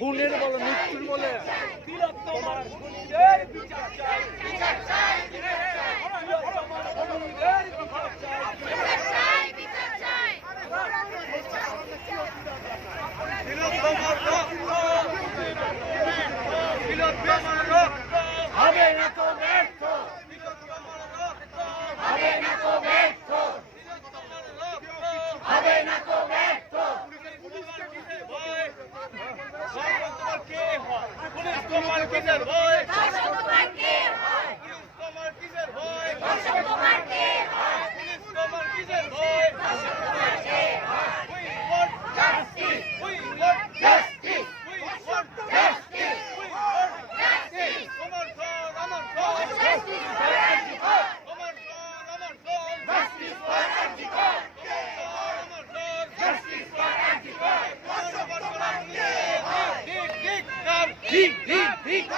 খুনের বলো মৃত্যুর বলে। তিলোত্তমার খুনিদের বিচার চাই তিলোত্তমার খুনিদের বিচার চাই হবে না তো ব্যর্থ হবে Hic, hic, hic,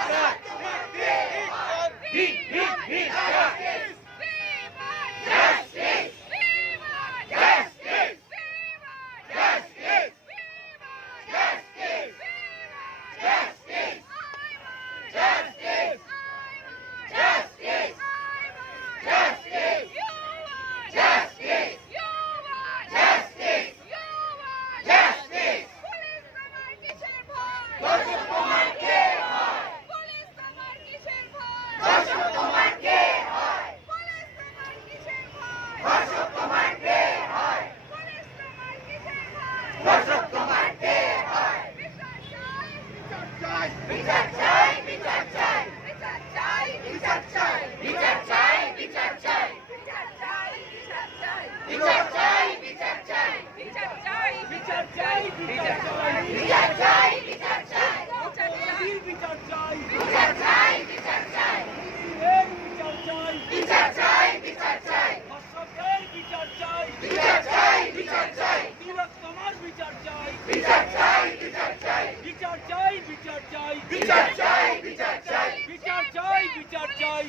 বিচার চাই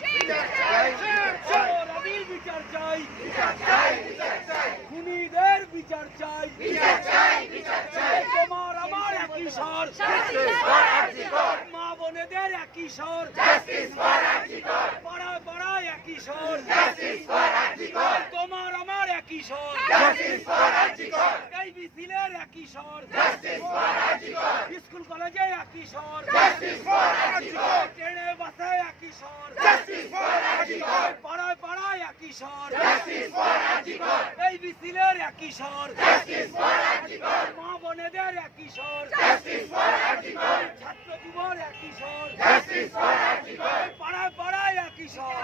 অপরাধীর বিচার চাই খুনিদের বিচার চাই তোমার আমার একই স্বর মা বোনেদের একই স্বর পাড়ায় পাড়ায় একই স্বর তোমার আমার একই স্বর এই মিছিলের একই স্বর স্কুল কলেজে একই বাসে একই স্বর পাড়ায় পাড়ায় একই স্বর। এই মিছিলের একই স্বর। মা বোনেদের একই স্বর। ছাত্র যুবর একই স্বর। পাড়ায় পাড়ায় একই স্বর।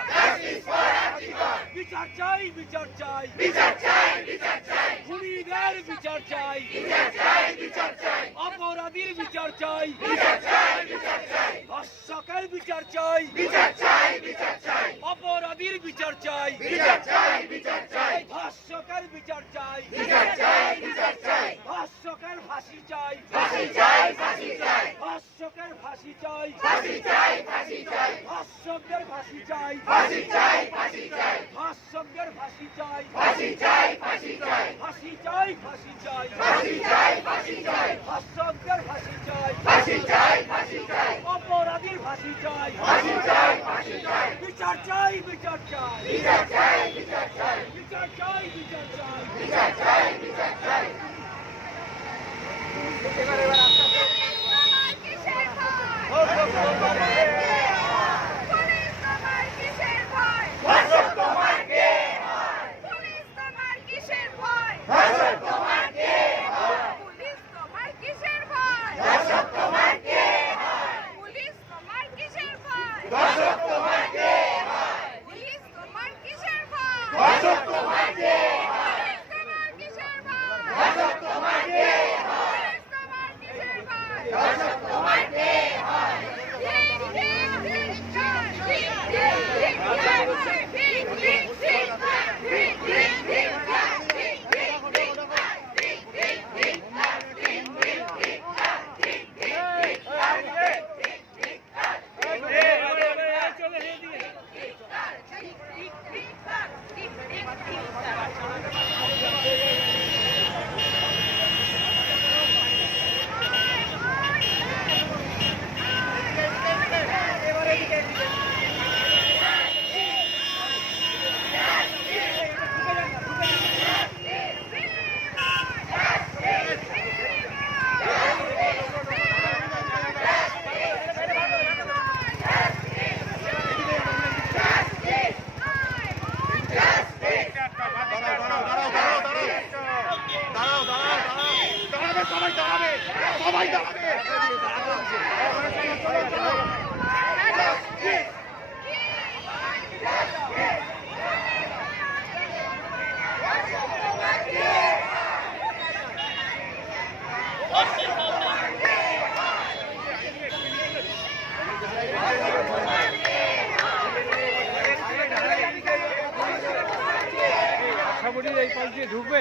বিচার চাই বিচার চাই। খুনিদের বিচার চাই। অপরাধীর বিচার চাই। ধর্ষকের বিচার চাই। অপরাধীর বিচার চাই ধর্ষকের বিচার চাই ধর্ষকের ফাঁসি চাই ধর্ষকের ফাঁসি চাই ধর্ষকদের ফাঁসি চাই ধর্ষকদের ফাঁসি চাই ফাঁসি চাই ফাঁসি চাই ধর্ষকদের ফাঁসি চাই অপরাধীর ফাঁসি চাই বিচার চাই বিচার চাই বিচার চাই বিচার চাই তোমার কিসের ভয় Oh, সবাই দাঁড়াবে।